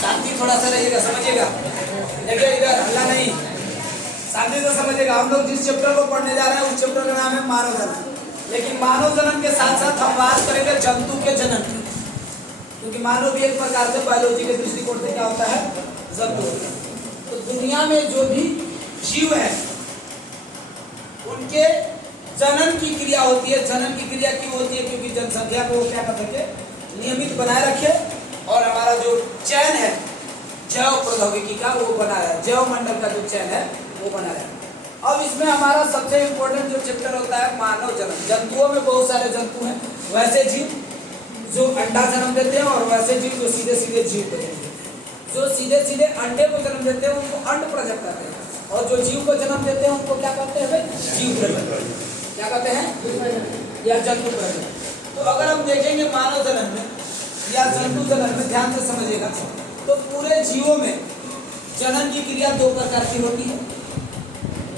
शांति थोड़ा सा रहिएगा, समझिएगा। देखिए इधर हल्ला नहीं, शांति से समझिएगा। हम लोग जिस चैप्टर को पढ़ने जा रहे हैं उस चैप्टर का नाम है मानव जन्म। लेकिन मानव जन्म के साथ साथ हम बात करेंगे जंतु के जन्म की, क्योंकि मानव भी एक प्रकार से बायोलॉजी के दृष्टिकोण से क्या होता है, जंतु। तो दुनिया में जो भी जीव है उनके जनन की क्रिया होती है। जनन की क्रिया क्यों होती है? क्योंकि जनसंख्या को क्या कर सके, नियमित बनाए रखे, और हमारा जो चयन है जैव प्रौद्योगिकी का वो बना रहा है, जैव मंडल का जो चयन है वो बना रहा है। अब इसमें हमारा सबसे इम्पोर्टेंट जो चैप्टर होता है मानव जन्म। जंतुओं में बहुत सारे जंतु हैं, वैसे जीव जो अंडा जन्म देते हैं और वैसे जीव जो सीधे सीधे जीव को जन्म देते हैं। जो सीधे सीधे अंडे को जन्म देते हैं उनको अंड प्रजनन कहते हैं, और जो जीव को जन्म देते हैं उनको क्या कहते हैं, जीव प्रजनन। क्या कहते हैं, या जंतु प्रजनन। तो अगर हम देखेंगे मानव जन्म में या जंतु जन्म में, ध्यान से समझिएगा, तो पूरे जीवों में जनन की क्रिया दो प्रकार की होती है,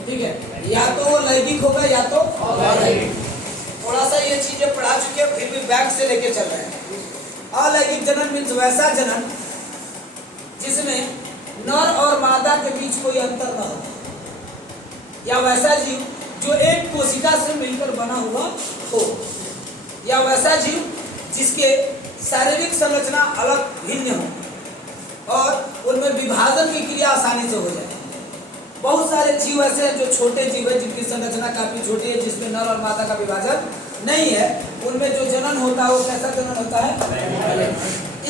ठीक है। या तो वो लैंगिक होगा या तो अलैंगिक। थोड़ा सा ये चीजें पढ़ा चुके हैं, फिर भी बैक से लेके चल रहे हैं। अलैंगिक जनन मीन्स वैसा जनन जिसमें नर और मादा के बीच कोई अंतर न हो, या वैसा जीव जो एक कोशिका से मिलकर बना हुआ हो, या वैसा जीव जिसके शारीरिक संरचना अलग भिन्न हो और उनमें विभाजन की क्रिया आसानी से हो जाए। बहुत सारे जीव ऐसे हैं जो छोटे जीव है जिनकी संरचना काफी छोटी है, जिसमें नर और मादा का विभाजन नहीं है। उनमें जो जनन होता है वो कैसा जनन होता है?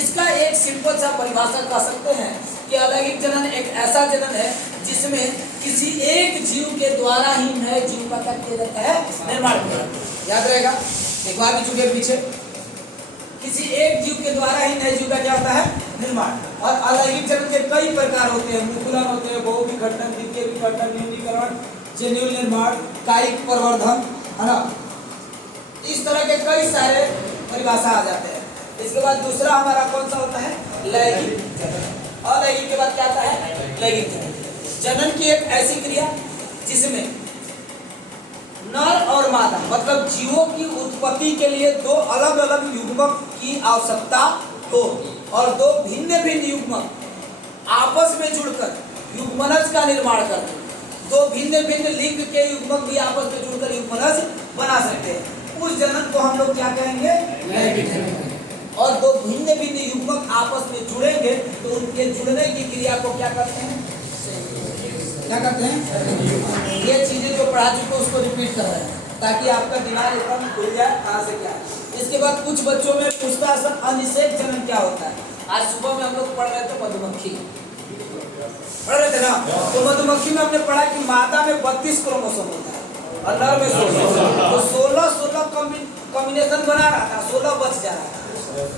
इसका एक सिंपल सा परिभाषा कर सकते हैं कि अलैंगिक जनन एक ऐसा जनन है जिसमें किसी एक जीव के द्वारा ही नए जीव का क्या किया जाता है, निर्माण किया जाता है। याद रहेगा, एक बार भी चुके पीछे, किसी एक जीव के द्वारा ही नए जीव का क्या होता है, निर्माण। और अलैंगिक जनन के कई प्रकार होते हैं, मुकुलन होते हैं, बहुविघटन, द्वितीय विघटन, न्यूनीकरण, जन्युल निर्माण, कायिक प्रवर्धन, है ना। इस तरह के कई सारे परिभाषा आ जाते हैं। इसके बाद दूसरा हमारा कौन सा होता है, लैंगिक जनन। अलैंगिक के बाद क्या आता है, लैंगिक जनन। जनन की एक ऐसी क्रिया जिसमें नर और मादा मतलब जीवों की उत्पत्ति के लिए दो अलग अलग युग्मक की आवश्यकता हो, और दो भिन्न भिन्न युग्मक आपस में जुड़कर युग्मनज का निर्माण करते हैं। दो भिन्न भिन्न लिंग के युग्मक भी आपस में जुड़कर युग्मनज बना सकते हैं। उस जनन को हम लोग क्या कहेंगे, लैंगिक जनन। और दो भिन्न भिन्न युग्मक आपस में जुड़ेंगे तो उनके जुड़ने की क्रिया को क्या करते हैं, क्या करते हैं। ये चीजें जो पढ़ा चुके उसको रिपीट कर रहे हैं ताकि आपका दिमाग एकदम खुल जाए कहाँ से क्या है। इसके बाद कुछ बच्चों में पूछता है सर अनिषेक जनन क्या होता है। आज सुबह में हम लोग पढ़ रहे थे मधुमक्खी, पढ़ रहे थे ना। तो मधुमक्खी में हमने पढ़ा कि मादा में 32 क्रोमोसोम होता है और नर में 16। तो 16 कॉम्बिनेशन बना रहा था, 16 बच जा रहा था।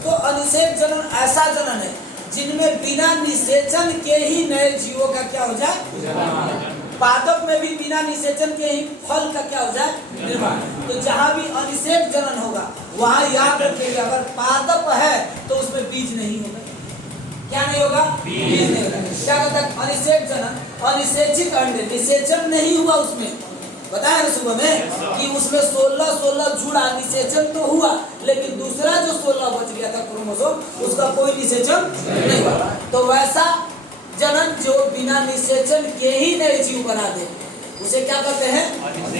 तो अनिषेक जनन ऐसा जनन है जिनमें बिना निषेचन के ही नए जीवों का क्या हो जाए, पादप में भी बिना निषेचन के ही फल का क्या हो जाए, निर्माण। तो जहाँ भी अनिषेक जनन होगा वहाँ याद रखिएगा, अगर पादप है तो उसमें बीज नहीं होगा। क्या नहीं होगा, बीज नहीं होगा। क्या कहता है अनिषेक जनन, अनिषेचित अंडे, निषेचन नहीं हुआ उसमें। बताया ना सुबह में कि उसमें 16 जुड़ा, निषेचन तो हुआ लेकिन दूसरा जो 16 बच गया था क्रोमोसोम उसका कोई निषेचन नहीं हुआ। तो वैसा जनन जो बिना निषेचन के ही नए जीव बना दे उसे क्या कहते हैं।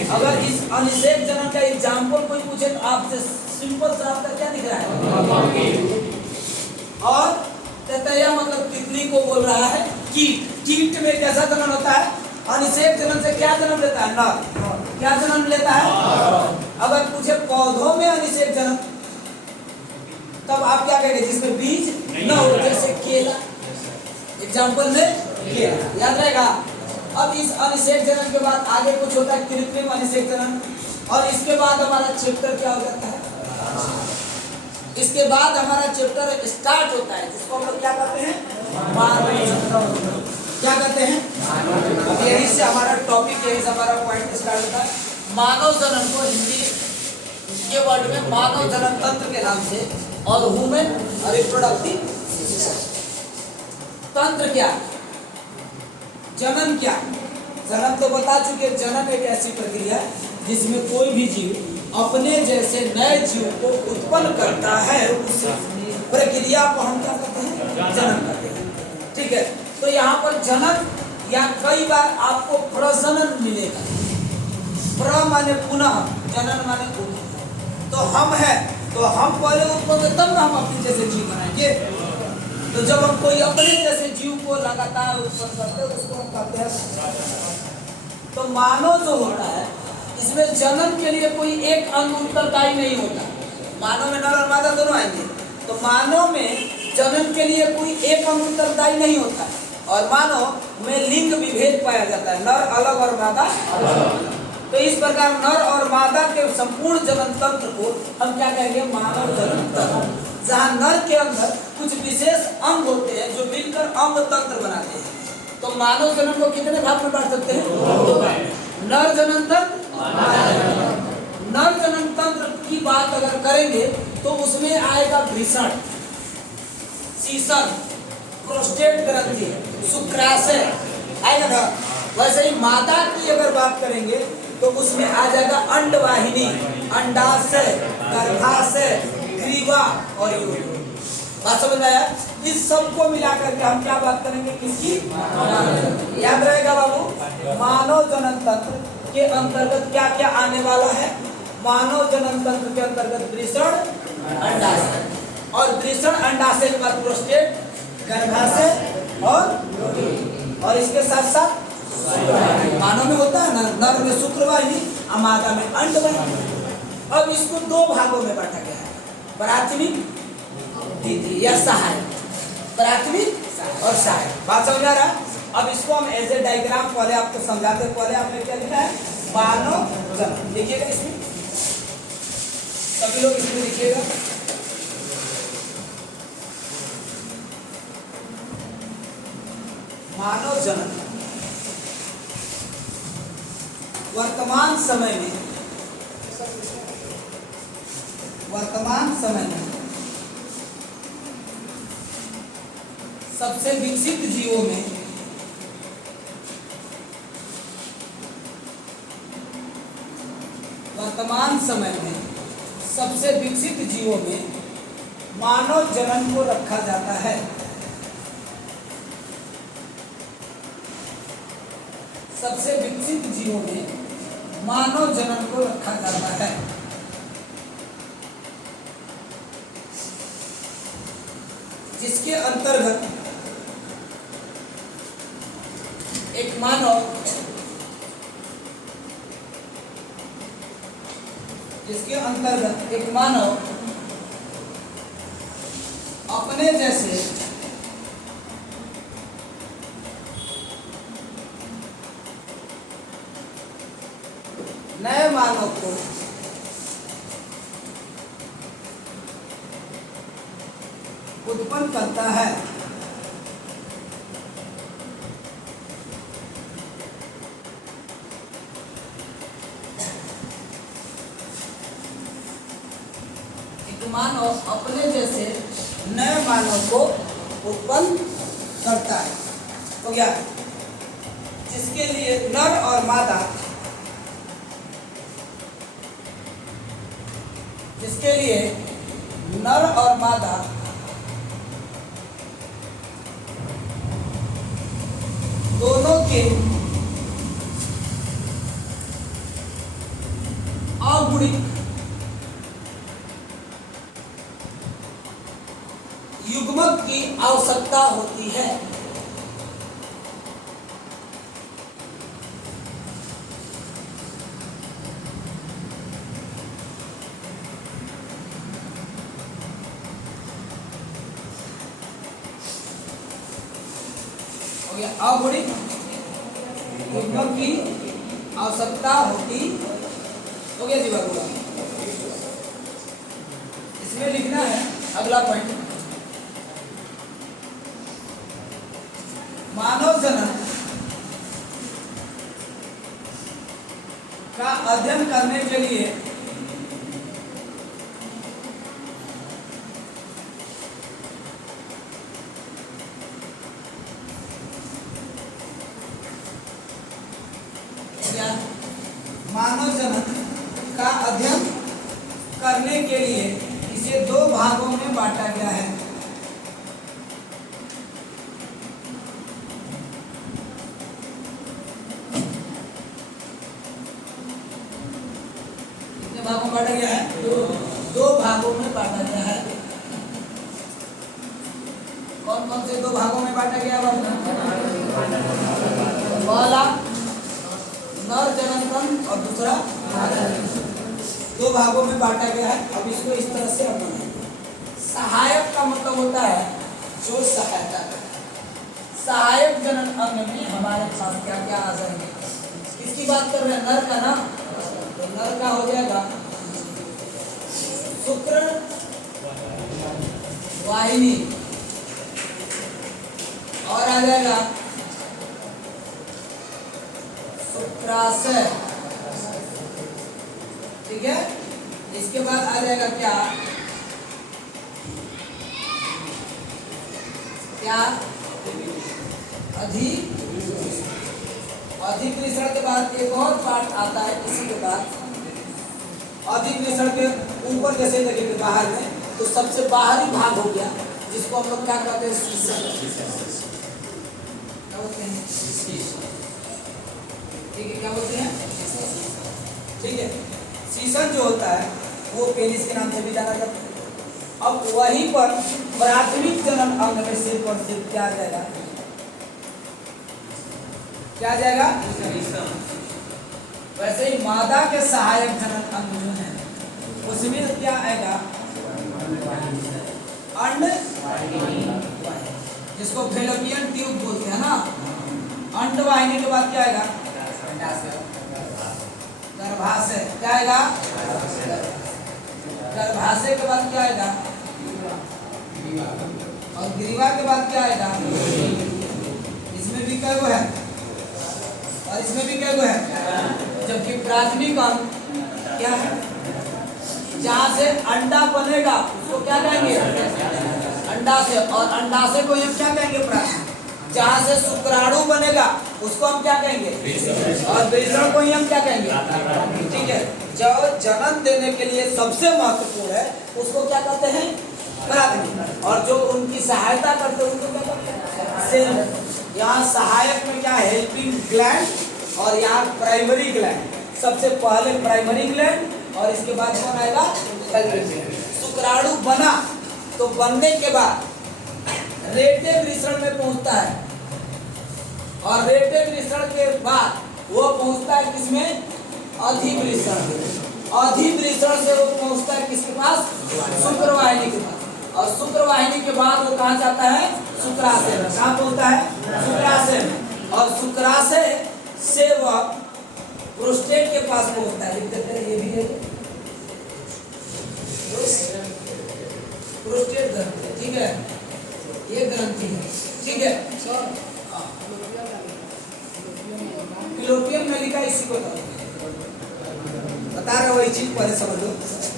अगर इस अनिषेक जनन का एग्जाम्पल कोई पूछे तो आपसे सिंपल सा आपका क्या दिख रहा है, और ततैया मतलब तितली को बोल रहा है कीट। कीट में कैसा जनन होता है, अनिषेक जनन से क्या जन्म लेता है, नर। क्या जन्म लेता है। अगर पूछे पौधों में अनिषेक जनन तब आप क्या कहेंगे, जिसमें बीज न हो, जैसे केला, एग्जाम्पल में केला, याद रहेगा। अब इस अनिषेक जनन के बाद आगे कुछ होता है कृत्रिम अनिषेक जनन, और इसके बाद हमारा चैप्टर क्या हो जाता है, इसके बाद हमारा चैप्टर स्टार्ट होता है जिसको हम लोग क्या कहते हैं, मानव जनन। क्या कहते हैं, अब यही से हमारा टॉपिक, यही से हमारा पॉइंट स्टार्ट होता है। मानव जनन को हिंदी के वर्ड में मानव जनन तंत्र के नाम से, और ह्यूमन रिप्रोडक्टिव तंत्र क्या, जनन क्या। जनन तो बता चुके, जनन एक ऐसी प्रक्रिया जिसमें कोई भी जीव अपने जैसे नए जीव को उत्पन्न करता है, उस प्रक्रिया को हम क्या कहते हैं, जनन। और जनन या कई बार आपको प्रजनन मिलेगा। प्र माने पुनः, जनन माने पुनः। तो हम है तो हम पहले उत्पन्न तब ना हम अपने जैसे जीव बनाएंगे। तो जब हम कोई अपने जैसे जीव को लगातार उत्पन्न करते हैं उसको हम कहते हैं। तो मानव जो होता है इसमें जन्म के लिए कोई एक अंग उत्तरदायी नहीं होता। मानव में नर और मादा दोनों आएंगे, तो मानव में जन्म के लिए कोई एक अंग उत्तरदायी नहीं होता है। और मानव में लिंग विभेद पाया जाता है, नर अलग और मादा अलग। तो इस प्रकार नर और मादा के संपूर्ण जनन तंत्र को हम क्या कहेंगे? मानव जनन तंत्र। जहाँ नर के अंदर कुछ विशेष अंग होते हैं जो मिलकर अंग तंत्र बनाते हैं। तो मानव जनन को कितने भाग में बांट सकते हैं? नर जनन तंत्र, नर जनन तंत्र की बात अगर करेंगे तो उसमें आएगा वृषण, सीसन, प्रोस्टेट ग्रंथि, शुक्राशय आएगा ना। वैसे ही मादा की अगर बात करेंगे तो उसमें आ जाएगा अंडवाहिनी, अंडाशय, गर्भाशय, ग्रीवा और यूरिन। बात समझ आया? इस सबको मिलाकर के हम क्या बात करेंगे? किसकी? याद रहेगा बाबू, मानव जनन तंत्र के अंतर्गत क्या क्या आने वाला है? मानव जनन तंत्र के अंतर्गत वृषण, अंडाशय, और वृषण अंडाशय के बाद प्रोस्टेट, गर्भाशय और इसके साथ साथ मानव में होता है ना, नर में शुक्रवाहिनी और मादा में अंडवाहिनी। अब इसको दो भागों में बांटा गया है, प्राथमिक, द्वितीय या सहायक। प्राथमिक और सहायक, बात समझ आ रहा? अब इसको हम एज ए डायग्राम पहले आपको समझाते, पहले आपने क्या लिखा है? मानव जनन। लिखिएगा इसमें, सभी लोग इसमें लिखिएगा। मानव जनन वर्तमान समय में सबसे विकसित जीवों में सबसे विकसित जीवों में मानव जनन को रखा जाता है। सबसे विकसित जीवों में मानव जनन को रखा जाता है। जिसके अंतर्गत एक मानव अपने जैसे नए मानव को उत्पन्न करता है। एक मानव अपने जैसे नए मानव को उत्पन्न करता है, तो क्या? जिसके लिए नर और मादा, दोनों के अगुणिक युग्मक की आवश्यकता होती है। अगुणिक युग्मक की आवश्यकता होती हो गया जी बाबू। इसमें लिखना है अगला पॉइंट, मानव जनन का अध्ययन करने के लिए मानव जनन का अध्ययन करने के लिए इसे दो भागों में बांटा गया है। बांटा गया है? दो भागों में बांटा गया है। कौन कौन से दो भागों में बांटा गया है? पहला नर जनन तंत्र और दूसरा दो भागों में बांटा गया है। अब इसको इस तरह से अब बनाएंगे। सहायक का मतलब होता है जो सहायता करता है। सहायक जनन अंग में हमारे पास क्या क्या आ जाएंगे? किसकी बात कर रहे हैं? नर का ना, तो नर का हो जाएगा शुक्र वाहिनी और आ जाएगा शुक्राशय। ठीक है, इसके बाद आ जाएगा क्या क्या अधिवृषण के बाद एक और पार्ट आता है। इसी के बाद अधिवृषण के ऊपर जैसे देखेंगे बाहर में, तो सबसे बाहरी भाग हो गया जिसको हम लोग क्या कहते हैं? शीशन। क्या बोलते हैं? ठीक है, क्या बोलते हैं? ठीक है, शीशन जो होता है वो पेनिस के नाम से भी जाना जाता है। अब वहीं पर प्राथमिक जनन अंग में सिर्फ और सिर्फ क्या आ जाएगा? क्या आ जाएगा? वैसे ही मादा के सहायक जनन अंग जो है उसमें क्या आएगा? अंड, जिसको फैलोपियन ट्यूब बोलते हैं ना। अंडवाहिनी के बाद क्या आएगा? गर्भाशय। क्या आएगा? गर्भाशय के बाद क्या आएगा? और ग्रीवा के बाद क्या आएगा? इसमें भी क्या है और इसमें भी क्या है? जबकि प्राथमिक अंग क्या है? जहाँ से अंडा बनेगा उसको क्या कहेंगे? अंडाशय। और अंडाशय को हम क्या कहेंगे? प्राथमिक। जहाँ से शुक्राणु बनेगा उसको हम क्या कहेंगे? और वृषण को हम क्या कहेंगे? ठीक है, जो जन्म देने के लिए सबसे महत्वपूर्ण है उसको क्या कहते हैं? प्राथमिक। और जो उनकी सहायता करते हैं उनको क्या कहते हैं? सेल। यहाँ सहायक में क्या? हेल्पिंग ग्लैंड और यहाँ प्राइमरी ग्लैंड। सबसे पहले प्राइमरी ग्लैंड और इसके बाद कौन आएगा? Helping gland. शुक्राणु बना तो बनने के बाद रेटे वृषण में पहुंचता है और रेटे वृषण के बाद वो पहुंचता है किसमें? अधिवृषण। अधिवृषण से वो पहुंचता है किसके पास? शुक्रवाहिनी के पास। और शुक्रवाहिनी के बाद वो कहाँ जाता है? शुक्राशय में। कहाँ पहुंचता है? शुक्राशय में। और शुक्राशय से वह प्रोस्टेट के पास पहुंचता है। लिख देते हैं, ये भी है प्रोस्टेट ग्रंथि। ठीक है, ये ग्रंथि है। ठीक है, फिलोपियन नलिका इसी को बता रहे, वही चीज पहले समझ लो।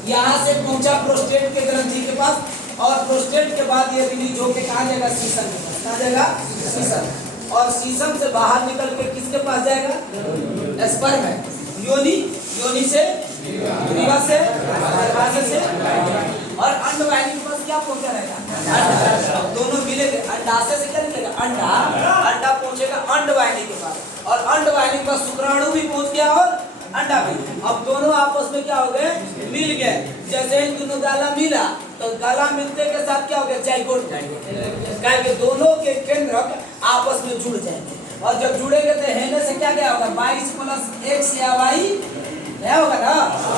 यहाँ से पहुंचा प्रोस्टेट के ग्रंथि के पास और प्रोस्टेट के बाद ये रिलीज होके कहाँ जाएगा? शीशन के पास। कहाँ जाएगा? शीशन। और शीशन से बाहर निकल के किसके पास जाएगा? स्पर्म है। योनि, योनि से ग्रीवा से, गर्भाशय से और अंडवाहिनी के पास क्या पहुंचा रहेगा? दोनों मिलेंगे। अंडाशय से क्या निकलेगा? अंडा। अंडा पहुंचेगा अंडवाहिनी के पास और अंडवाहिनी के पास शुक्राणु भी पहुंच गया और अंडा भी। अब दोनों आपस में क्या हो गए? मिल गए। जैसे ही दोनों गाला मिला तो गाला मिलते के साथ क्या हो गया? जाइगोट। क्या दोनों के केंद्र आपस में जुड़ जाएंगे और जब जुड़ेंगे तो हेने से क्या क्या होगा? 22 + x या y क्या होगा ना।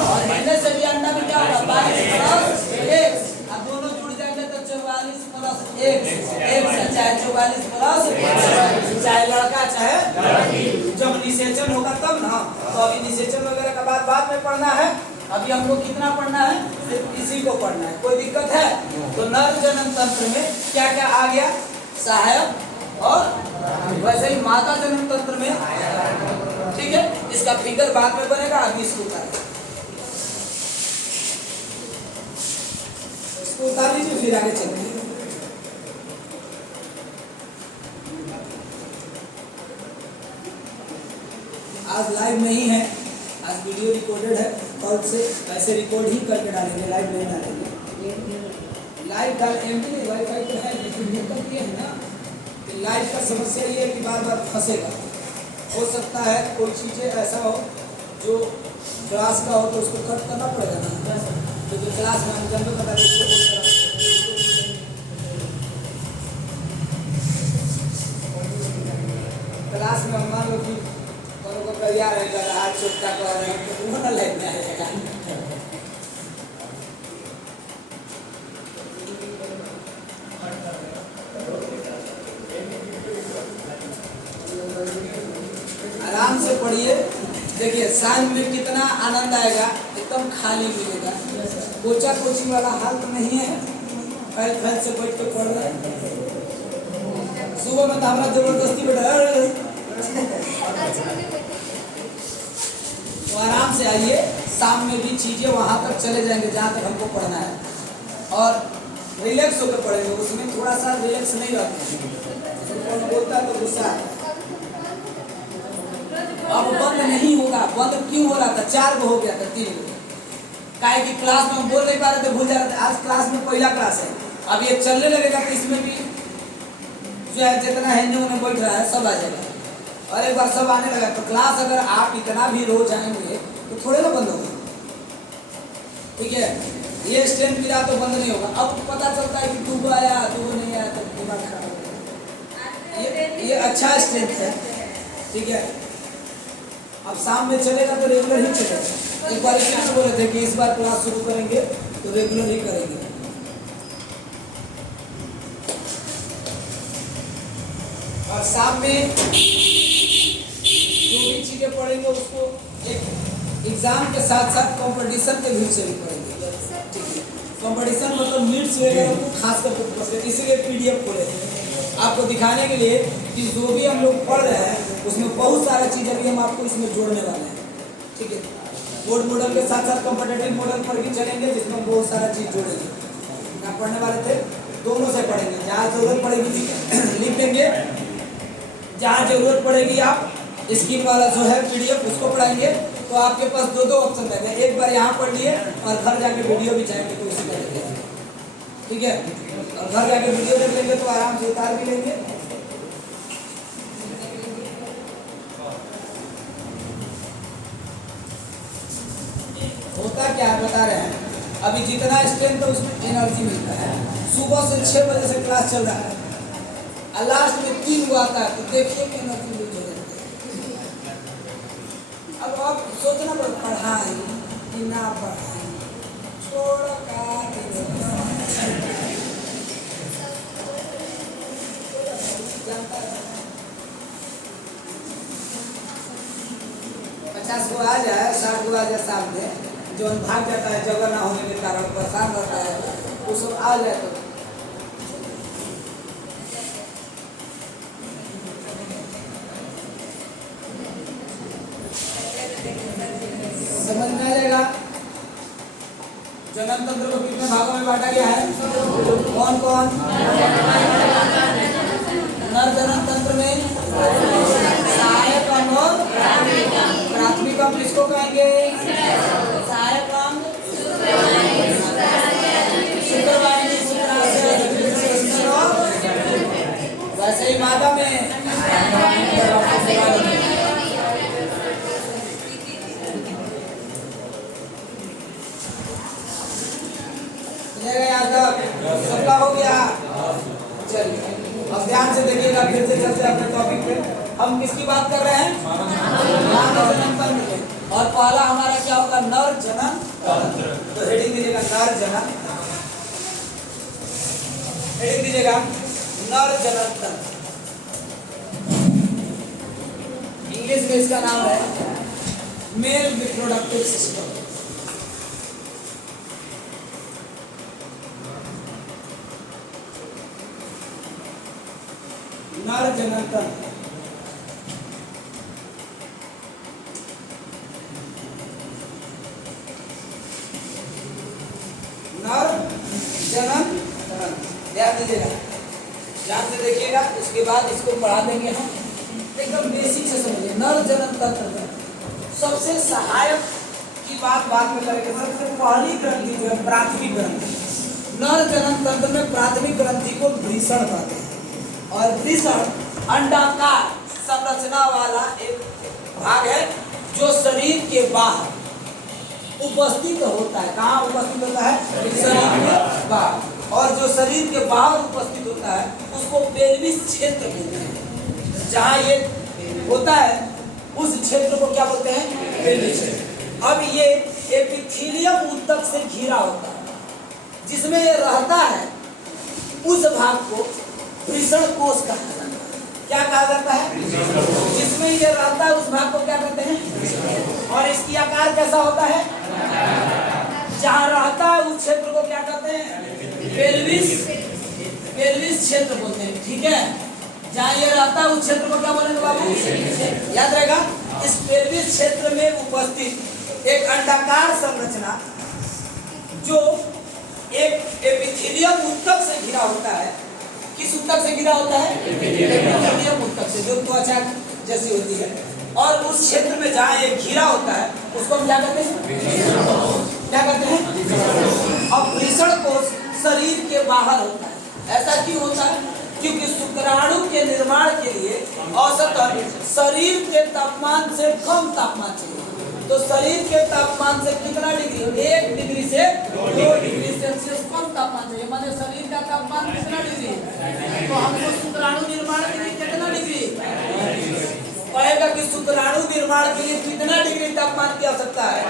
और हेने से भी अंडा में क्या होगा? 22 + x। अब दोनों जुड़ जाएंगे तो 44 + x, चाहे 44 + x, चाहे लड़का चाहे। जब निषेचन होगा तब ना। तो अभी निषेचन वगैरह का बाद में पढ़ना है। अभी हमको कितना पढ़ना है? सिर्फ इसी को पढ़ना है। कोई दिक्कत है? तो नर जनन तंत्र में क्या क्या आ गया? सहायक और वैसे ही माता जनन तंत्र में। ठीक है, इसका फिगर बाद में बनेगा। अभी इसको उतार लीजिए, फिर आगे चलते हैं। आज लाइव नहीं है, आज वीडियो रिकॉर्डेड है। कल से ऐसे रिकॉर्ड ही करके डालेंगे, लाइव नहीं डालेंगे। लाइव डाल एमपी नहीं, वाईफाई तो है, लेकिन दिक्कत ये है ना कि लाइव का समस्या ये है कि बार बार फंसेगा। हो सकता है कोई चीज़ें ऐसा हो जो क्लास का हो तो उसको कट करना पड़ेगा ना, क्योंकि क्लास में हम जनरल बता क्लास में हम मान लो कि दोनों को तैयार रहेगा, हाथ चुपता कर रहे हैं तो वो ना लाइट में आएगा। आराम से पढ़िए, देखिए साइंस में कितना आनंद आएगा, एकदम खाली मिलेगा। कोचा कोचिंग वाला हाल तो नहीं है, फैल फैल से बैठ के पढ़ रहे हैं। सुबह में तो हमारा जबरदस्ती बैठा तो आराम से आइए, शाम में भी चीजें वहां तक चले जाएंगे जहां तक हमको पढ़ना है, और रिलैक्स होकर पढ़ेंगे। उसमें थोड़ा सा रिलैक्स नहीं रहते, कौन बोलता है तो गुस्सा है। अब बंद नहीं होगा, बंद क्यों हो रहा था? 4 गो हो गया था, 3 गो, काहे कि क्लास में हम बोल नहीं पा रहे थे, भूल जा रहे थे। आज क्लास में पहला क्लास है, अब ये चलने लगेगा तो इसमें भी जो है जितना हिंदी में बैठ रहा है सब आ जाएगा, और एक बार सब आने लगा तो क्लास अगर आप इतना भी रोज आएंगे तो थोड़े ना बंद होगा। ठीक है, ये स्ट्रेंथ गिरा तो बंद नहीं होगा। अब पता चलता है कि 2 गो आया, 2 गो नहीं आया तो दिमाग खराब होगा। ये अच्छा स्ट्रेंथ है। ठीक है, अब शाम में चलेगा तो रेगुलर ही चलेगा। एक बार इसी बोले थे कि इस बार क्लास शुरू करेंगे तो रेगुलर ही करेंगे। और शाम में जो भी चीजें पढ़ेंगे उसको एक एग्जाम के साथ साथ कंपटीशन के भी से भी पढ़ेंगे। ठीक है, कंपटीशन मतलब मीट्स वगैरह को खास करके इसीलिए पीडीएफ खोले आपको दिखाने के लिए कि जो भी हम लोग पढ़ रहे हैं उसमें बहुत सारा चीज़ें भी हम आपको इसमें जोड़ने वाले हैं। ठीक है, बोर्ड मॉडल के साथ साथ कॉम्पिटिटिव मॉडल पर भी चलेंगे जिसमें बहुत सारा चीज़ जोड़ेंगे। आप पढ़ने वाले थे, दोनों से पढ़ेंगे, जहाँ जरूरत पड़ेगी लिख देंगे, जहाँ जरूरत पड़ेगी आप स्कीम वाला जो है पीडीएफ उसको पढ़ाएंगे। तो आपके पास 2 ऑप्शन रहेंगे, एक बार यहाँ पढ़ लिए और घर जाके वीडियो भी चाहेंगे तो उसी कर लेंगे। ठीक है, और घर जाके वीडियो देख लेंगे तो आराम से उतार भी लेंगे। होता क्या है बता रहे हैं, अभी जितना स्ट्रेंथ है उसमें एनर्जी मिलता है। सुबह से 6 बजे से क्लास चल रहा है और लास्ट में 3 गो आता है तो देखिए कि एनर्जी लूज हो जाती है। अब आप सोचना पड़े पढ़ाई कि ना पढ़ाई, छोड़ का 50 गो आ जाए, 60 गो आ जाए सामने, जो भाग जाता है जगह ना होने के कारण परेशान रहता है, वो सब आ जाए तो समझ में आ जाएगा। जनन तंत्र को कितने भागों में बांटा गया है? कौन कौन? नर जनन तंत्र में सहायक अंग और प्राथमिक अंग किसको कहेंगे? सहायक अंग शुक्रवाहिनी, शुक्राशय, वैसे ही मादा में सबका हो गया। चलिए अब ध्यान से देखिएगा, फिर से चलते अपने टॉपिक पे। हम किसकी बात कर रहे हैं? मानव जनन तंत्र। और पहला हमारा क्या होगा? नर जनन तंत्र। तो हेडिंग दीजिएगा नर जनन, हेडिंग दीजिएगा नर जनन तंत्र। इंग्लिश में इसका नाम है मेल रिप्रोडक्टिव सिस्टम। नर जनन तंत्र, नर जनन तंत्र, ध्यान दीजिएगा, ध्यान से देखिएगा। इसके बाद इसको पढ़ा देंगे हम, एकदम बेसिक से समझिए। नर जनन तंत्र सबसे सहायक की बात बाद में करेंगे। सबसे पहली ग्रंथि जो है प्राथमिक ग्रंथि। नर जनन तंत्र में प्राथमिक ग्रंथि को वृषण कहते हैं, और वृषण अंडाकार संरचना वाला एक भाग है जो शरीर के बाहर उपस्थित होता है। कहाँ उपस्थित होता है? शरीर के बाहर। और जो शरीर के बाहर उपस्थित होता है उसको पेल्विस क्षेत्र बोलते हैं। जहाँ ये होता है उस क्षेत्र को क्या बोलते हैं? पेल्विस क्षेत्र। अब ये एपिथेलियम ऊतक से घिरा होता है, जिसमें ये रहता है उस भाग को वृषण कोश कहा जाता है। क्या कहा जाता है? जिसमें ये रहता है उस भाग को क्या कहते हैं? और इसकी आकार कैसा होता है? जहाँ रहता है उस क्षेत्र को क्या कहते हैं? पेल्विस क्षेत्र बोलते हैं। ठीक है, जहाँ ये रहता है उस क्षेत्र को क्या बोलेंगे बाबू? याद रहेगा। इस पेल्विस क्षेत्र में उपस्थित एक अंडाकार संरचना जो एक एपिथेलियम ऊतक से घिरा होता है। किस ऊतक से घिरा होता है? एपिथेलियम ऊतक से, जो त्वचा जैसी होती है। और उस क्षेत्र में जहाँ ये घिरा होता है उसको हम क्या कहते हैं? क्या कहते हैं? अब वृषण कोश शरीर के बाहर होता है। ऐसा क्यों होता है? क्योंकि शुक्राणु के निर्माण के लिए औसतन शरीर के तापमान से कम तापमान चाहिए। तो शरीर के तापमान से कितना डिग्री? 1 डिग्री से 2 डिग्री सेल्सियस कम तापमान चाहिए। माने शरीर का तापमान कितना डिग्री? तो हमको शुक्राणु निर्माण के लिए कितना डिग्री कहेगा कि शुक्राणु निर्माण के लिए कितना डिग्री तापमान की आवश्यकता है?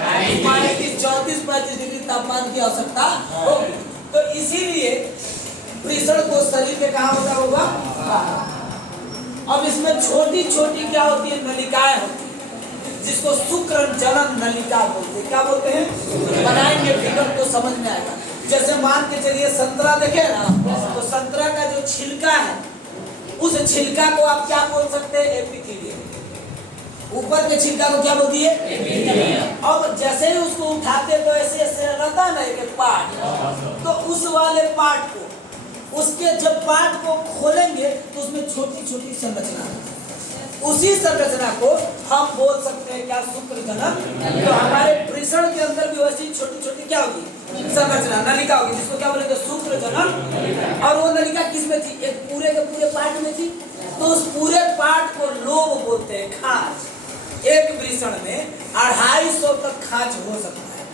माने कि 34-35 डिग्री तापमान की आवश्यकता होगी। तो इसीलिए वृषण को शरीर में कहाँ होता होगा? अब इसमें छोटी छोटी क्या होती है? नलिकाएं होती है, जिसको शुक्र जनन नलिका बोलते हैं। क्या बोलते हैं? बनाएंगे फिगर तो समझ में आएगा। जैसे मान के चलिए संतरा देखे ना, तो संतरा का जो छिलका है उस छिलका को आप क्या बोल सकते हैं? एपिथेलियम। ऊपर के छिलका को क्या बोल दिए? एपिथेलियम। अब जैसे ही उसको उठाते तो ऐसे ऐसे रहता है ना एक पार्ट, तो उस वाले पार्ट को, उसके जब पार्ट को खोलेंगे तो उसमें छोटी छोटी संरचना, उसी संरचना को हम बोल सकते हैं क्या? शुक्र जनन। तो हमारे वृषण के अंदर भी वैसी छोटी छोटी क्या होगी? संरचना, नलिका होगी, जिसको क्या बोलेंगे? शुक्र जनन। और वो नलिका किस में थी? एक पूरे के पूरे पार्ट में थी। तो उस पूरे पार्ट को लोब बोलते हैं, खांच। एक वृषण में 250 तक खांच हो सकता है।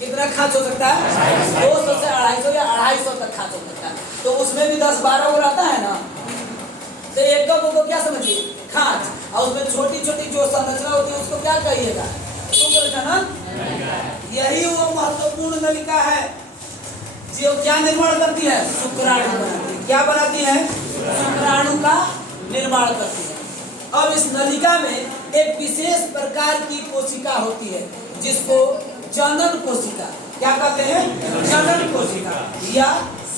कितना खांच हो सकता है? 200 से 250 या 250 तक खांच हो सकता है। तो उसमें भी 10-12 वो रहता है ना, तो एक को क्या समझिए? खांच। और उसमें छोटी छोटी जो संरचना होती है उसको क्या कहिएगा? शुक्र जनन। यही वो महत्वपूर्ण नलिका है जो क्या निर्माण करती है? शुक्राणु बनाती है। क्या बनाती है? शुक्राणु का निर्माण करती है। अब इस नलिका में एक विशेष प्रकार की कोशिका होती है जिसको जनन कोशिका क्या कहते हैं? जनन कोशिका या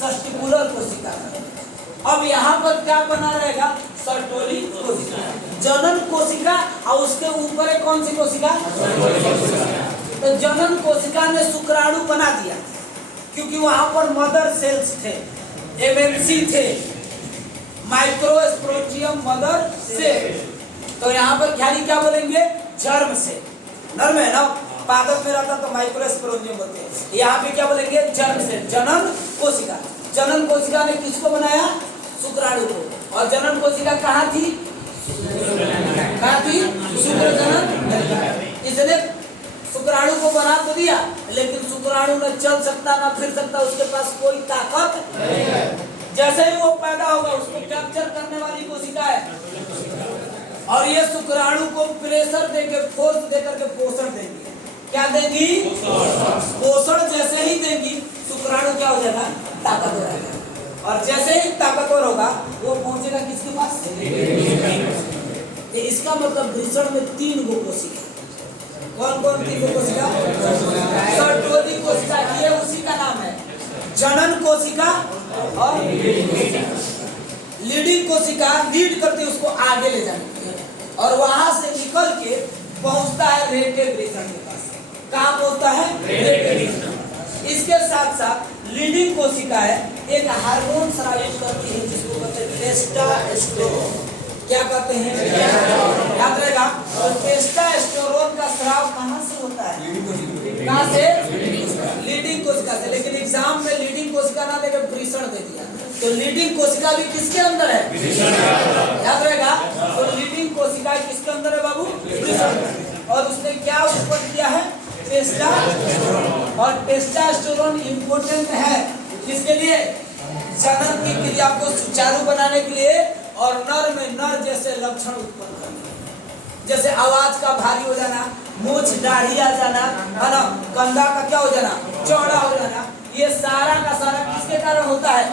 सर्टिकुलर कोशिका। अब यहाँ पर क्या बना रहेगा? सर्टोली कोशिका, जनन कोशिका, और उसके ऊपर एक कौन सी कोशिका? तो जनन कोशिका ने शुक्राणु बना दिया, क्योंकि वहां पर मदर सेल्स थे, एमएमसी थे, माइक्रोस्पोरेंजियम मदर सेल। तो यहाँ पर ख्याली क्या बोलेंगे? जर्म से। नर्म है ना, पादप में रहता तो माइक्रोस्पोरेंजियम बोलते हैं। यहाँ पे क्या बोलेंगे? जर्म से, जनन कोशिका। जनन कोशिका ने किसको बनाया? शुक्राणु को। और जनन कोशिका कहाँ थी? कहाँ थी? शुक्र जनन। इसने शुक्राणु को बना तो दिया, लेकिन शुक्राणु न चल सकता ना फिर सकता, उसके पास कोई ताकत नहीं है। जैसे ही वो पैदा होगा उसको कैप्चर करने वाली कोशिका है, और ये शुक्राणु को प्रेशर देके, फोर्स देकर के पोषण देंगी। क्या देंगी? पोषण जैसे ही देंगी शुक्राणु क्या हो जाएगा? ताकतवर हो जाएगा। और जैसे ही ताकतवर होगा वो पहुंचेगा किसके पास? इसका मतलब वृषण में 3 गो कोशिका। कौन कौन 3 गो कोशिका? सर्टोली कोशिका, ये उसी का नाम है। जनन कोशिका और लीडिंग कोशिका लीड करती उसको आगे ले जाती है, और वहां से निकल के पहुंचता है रेटे वृषण के पास। कहाँ पहुंचता है? रेटे वृषण। इसके साथ साथ लीडिंग कोशिका है, एक हार्मोन स्रावित करती है जिसको कहते हैं टेस्टोस्टेरोन। क्या कहते हैं? याद रहेगा। तो टेस्टोस्टेरोन का स्राव कहाँ से होता है? कहाँ से? लीडिंग कोशिका से। लेकिन एग्जाम में लीडिंग कोशिका ना देकर वृषण दे दिया, तो लीडिंग कोशिका भी किसके अंदर है? याद रहेगा। तो लीडिंग कोशिका किसके अंदर है बाबू? वृषण। और उसने क्या उत्पन्न किया है? टेस्टोस्टेरोन और टेस्टोस्टेरोन इम्पोर्टेंट है किसके लिए? जनन की क्रिया को सुचारू बनाने के लिए और नर में नर जैसे लक्षण उत्पन्न करने के लिए। जैसे आवाज का भारी हो जाना, मूंछ दाढ़ी आ जाना, है ना, कंधा का क्या हो जाना, चौड़ा हो जाना, ये सारा का सारा किसके कारण होता है?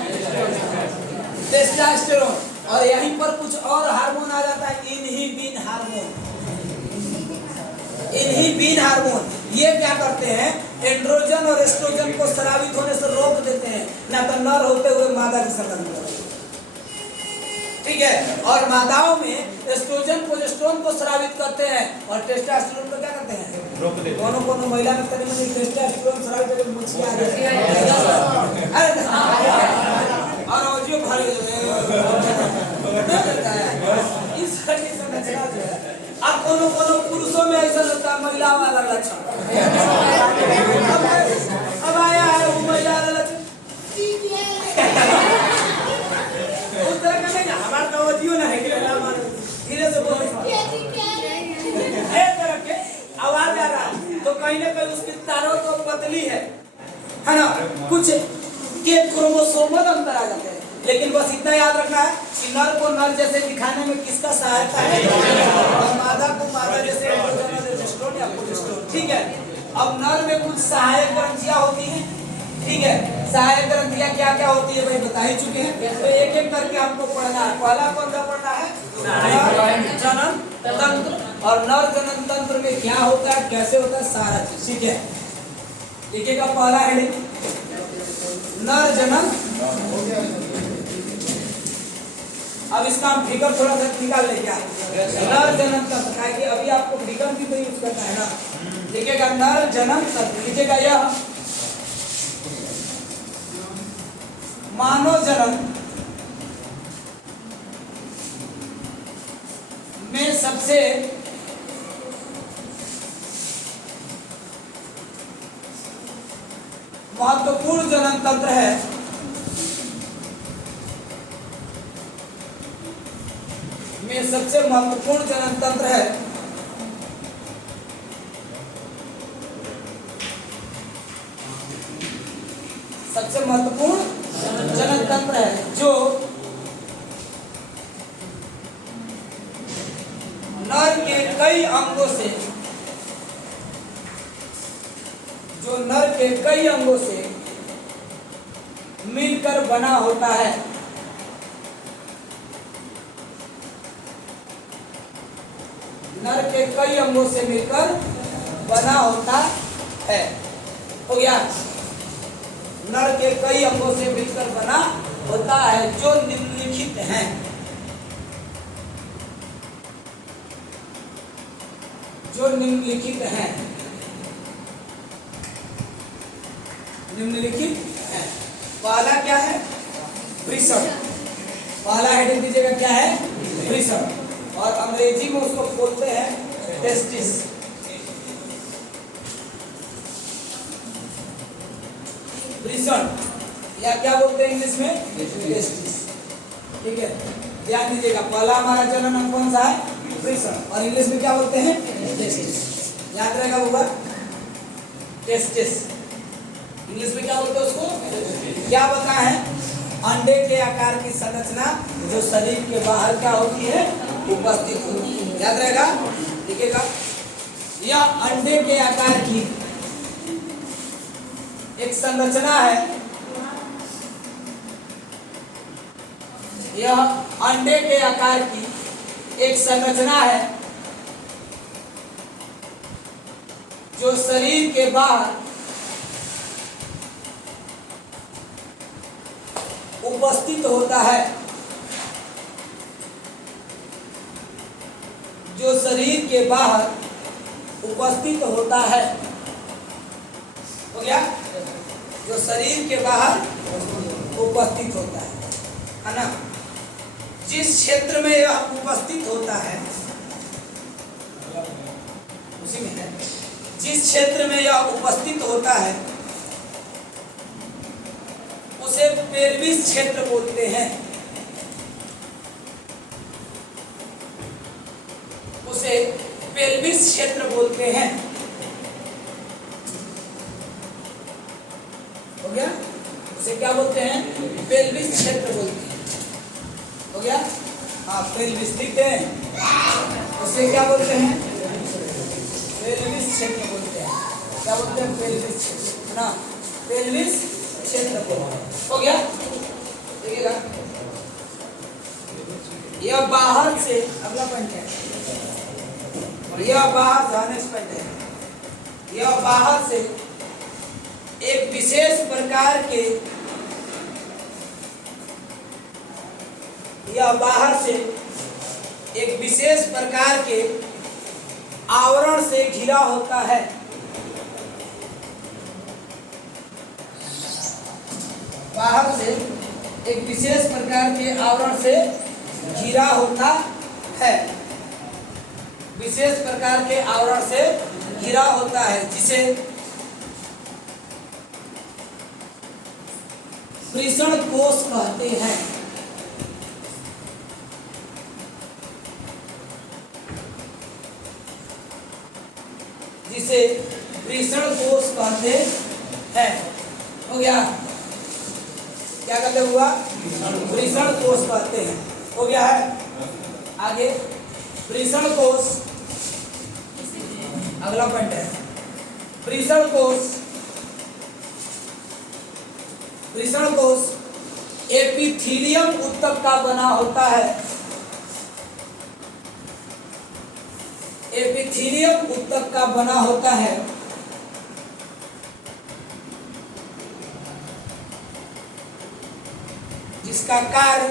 टेस्टोस्टेरोन। और यहीं पर कुछ और हार्मोन आ जाता है, इनहिबिन हार्मोन। इनहिबिन हार्मोन ये क्या करते हैं? एंड्रोजन और एस्ट्रोजन को स्रावित होने से रोक देते हैं, ना तो नर होते हुए मादा के संबंध में। ठीक है। और मादाओं में एस्ट्रोजन प्रोजेस्टेरोन को स्रावित करते हैं और टेस्टोस्टेरोन को क्या करते हैं? रोक देते हैं। कोनो महिला में तनी में टेस्टोस्टेरोन स्रावित होकर मुझे आ जाती है और जो भारी इस कंडीशन में चला जो है। अब कोनो पुरुषों में ऐसा होता है महिला वाला लक्षण। अब आया है वो महिला वाला लक्षण उस तरह का नहीं ना, हमारा तो वजियो ना है कि धीरे से बोल एक तरह के आवाज आ रहा है तो कहीं ना कहीं उसकी तारों तो पतली है ना, कुछ के क्रोमोसोमल अंतर आ जाते हैं। लेकिन बस इतना याद रखना है कि नर को नर जैसे दिखाने में किसका सहायता है? और मादा को मादा जैसे एस्ट्रोजन या प्रोजेस्टेरोन। ठीक है। अब नर में कुछ सहायक ग्रंथियां होती हैं। ठीक है। सहायक ग्रंथियां क्या क्या होती है भाई बता ही चुके हैं, तो एक एक करके हमको पढ़ना है। पहला कौन सा पढ़ना है? जनन तंत्र। और नर जनन तंत्र में क्या होता है, कैसे होता है, सारा चीज। ठीक है। लिखिएगा पहला हेडिंग नर जनन। अब इसका हम फिगर थोड़ा सा निकाल ले क्या नर जनन तंत्र है कि अभी आपको फिगर भी तो यूज करना है ना। लिखिएगा नर जनन तंत्र। लिखिएगा यह मानव जनन में सबसे महत्वपूर्ण जनन तंत्र है। में सबसे महत्वपूर्ण जनन तंत्र है सबसे महत्वपूर्ण जनन तंत्र है जो नर के कई अंगों से मिलकर बना होता है। नर के कई अंगों से मिलकर बना होता है। हो गया। नर के कई अंगों से मिलकर बना होता है जो निम्नलिखित हैं। निम्नलिखित हैं। पहला क्या है? वृषण। पहला हेडिंग दीजिएगा क्या है? वृषण। और अंग्रेजी में उसको बोलते हैं टेस्टिस। वृषण या क्या बोलते हैं इंग्लिश में? टेस्टिस। ठीक है। ध्यान दीजिएगा पहला हमारा जनन अंग कौन सा है? वृषण। और इंग्लिश में क्या बोलते हैं? टेस्टिस। याद रहेगा होगा टेस्टिस। इंग्लिश में क्या बोलते हैं उसको? क्या बता है? अंडे के आकार की संरचना जो शरीर के बाहर क्या होती है? उपस्थित होती है। याद रहेगा। लिखिएगा यह अंडे के आकार की एक संरचना है। यह अंडे के आकार की एक संरचना है जो शरीर के बाहर उपस्थित होता है। जो शरीर के बाहर उपस्थित होता है। हो गया? जो शरीर के बाहर उपस्थित होता है ना। जिस क्षेत्र में यह उपस्थित होता है उसी में है। जिस क्षेत्र में यह उपस्थित होता है उसे पेल्विस क्षेत्र बोलते हैं। उसे पेल्विस क्षेत्र बोलते हैं। गया। हाँ, पेल्विस लिखते हैं, उसे क्या बोलते हैं? पेल्विस क्षेत्र बोलते हैं। क्या बोलते हैं? पेल्विस क्षेत्र, है ना? पेल्विस क्षेत्र हो गया। देखिएगा, यह बाहर से, अगला पॉइंट है, यह बाहर जाने से पहले, यह बाहर से एक विशेष प्रकार के, यह बाहर से एक विशेष प्रकार के आवरण से घिरा होता है। बाहर से एक विशेष प्रकार के आवरण से घिरा होता है, विशेष प्रकार के आवरण से घिरा होता है, जिसे वृषण कोश कहते हैं। जिसे वृषण कोश कहते हैं। हो गया, क्या कहते हुआ? वृषण कोश कहते हैं। हो गया है। आगे वृषण कोश, अगला पॉइंट है वृषण कोश। वृषण कोश एपिथेलियम ऊतक का बना होता है। एपिथेलियम ऊतक का बना होता है, जिसका कार्य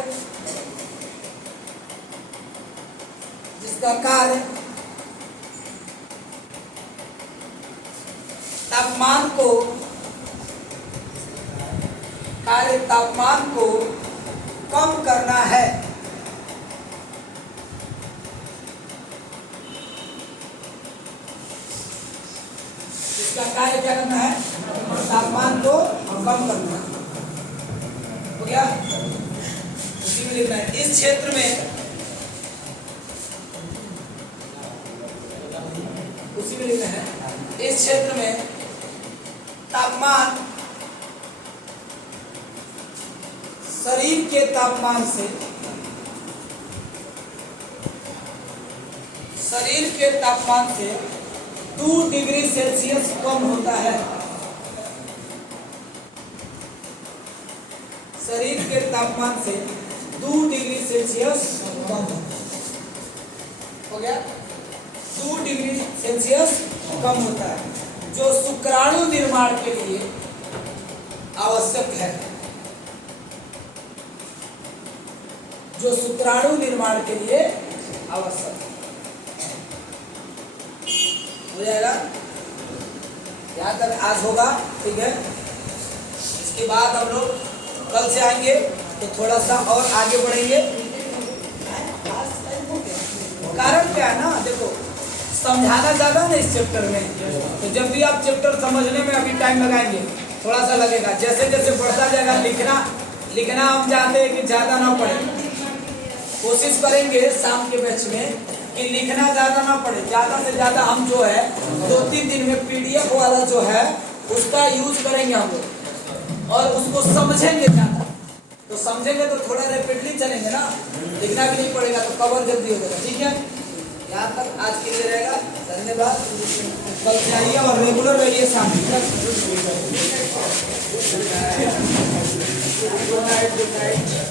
तापमान को कम करना है। इसका कार्य क्या करना है? तापमान को कम करना। हो गया। उसी में लिखना है, इस क्षेत्र में, उसी में लिखना है, इस क्षेत्र में तापमान शरीर के तापमान से 2 डिग्री सेल्सियस कम होता है। शरीर के तापमान से 2 डिग्री सेल्सियस कम हो गया। 2 डिग्री सेल्सियस कम होता है, जो शुक्राणु निर्माण के लिए आवश्यक है। जो शुक्राणु निर्माण के लिए आवश्यक है। हो जाएगा। यहाँ तक आज होगा, ठीक है। इसके बाद हम लोग कल से आएंगे तो थोड़ा सा और आगे बढ़ेंगे। कारण क्या है ना, देखो समझाना ज्यादा ना इस चैप्टर में, तो जब भी आप चैप्टर समझने में अभी टाइम लगाएंगे, थोड़ा सा लगेगा। जैसे जैसे बढ़ता जाएगा, लिखना हम चाहते हैं कि ज्यादा ना पड़े। कोशिश करेंगे शाम के बैच में कि लिखना ज्यादा ना पड़े, ज्यादा से ज्यादा हम जो है 2-3 दिन में PDF वाला जो है उसका यूज करेंगे हम लोग, और उसको समझेंगे ज्यादा। तो समझेंगे तो थोड़ा रैपिडली चलेंगे ना, लिखना भी नहीं पड़ेगा, तो कवर जल्दी हो जाएगा। ठीक है, यहाँ तक आज के लिए रहेगा। धन्यवाद। कल से आइए और रेगुलर रहिए शाम को। Good night.